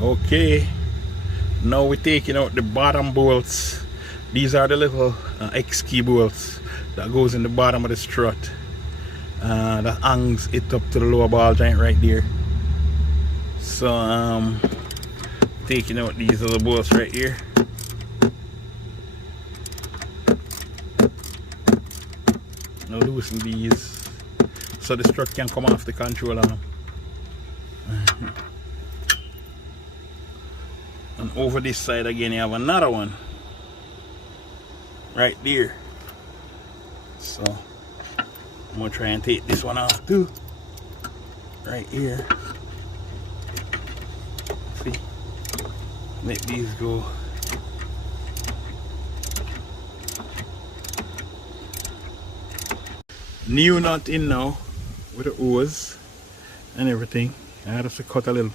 Okay, now we're taking out the bottom bolts. These are the little X key bolts that goes in the bottom of the strut. That hangs it up to the lower ball joint right there. So taking out these little bolts right here. Now loosen these so the strut can come off the control arm. And over this side again you have another one right there. So I'm gonna try and take this one off too. Right here. See? Let these go. New nut in now with the hose and everything. I have to cut a little